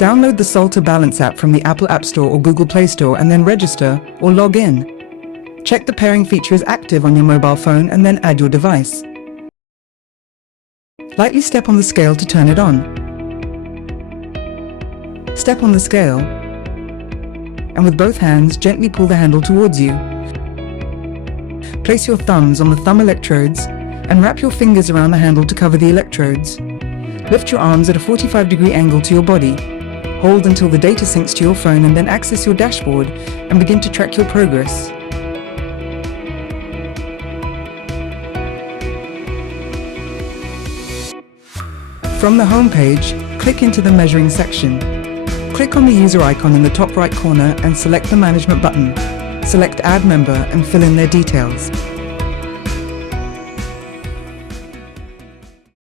Download the Salter Balance app from the Apple App Store or Google Play Store and then register or log in. Check the pairing feature is active on your mobile phone and then add your device. Lightly step on the scale to turn it on. Step on the scale, and with both hands, gently pull the handle towards you. Place your thumbs on the thumb electrodes and wrap your fingers around the handle to cover the electrodes. Lift your arms at a 45-degree angle to your body. Hold until the data syncs to your phone and then access your dashboard and begin to track your progress. From the home page, click into the measuring section. Click on the user icon in the top right corner and select the management button. Select Add Member and fill in their details.